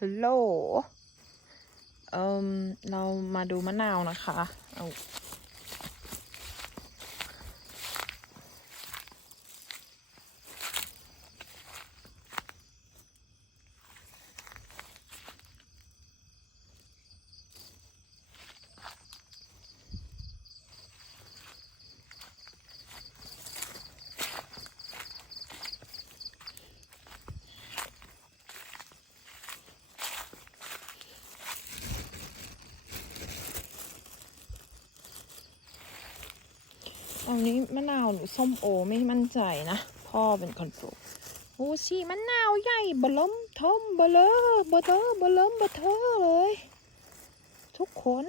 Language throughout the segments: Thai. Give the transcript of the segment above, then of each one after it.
ฮัลโหลเอ่มเรามาดูมะนาวนะคะ เอา อันนี้มะนาวหรือส้มโอไม่มั่นใจนะ พ่อเป็นคนปลูกโอ้ชีมะนาวใหญ่เบล้มทมเบลอเบเทอเบล้มเบเทอเลย ทุกคน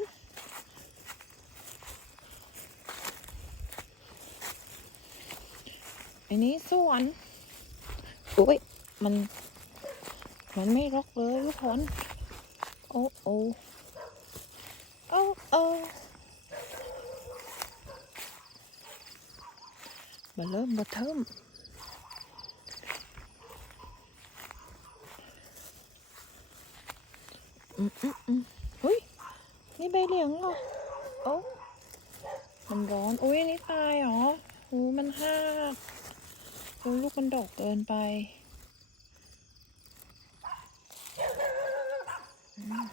อันนี้สวนโอ้ยมัน มันไม่รกเลยทุกคน โอ้โอ้โอ้โอ้ มาเริ่มมาเทิมอืมอืมอืมเฮ้ย นี่ใบเหลียงเหรอโอ้มันร้อน อุ้ยนี่ตายเหรอหูมันหักดูลูกมันดกเกินไปอืม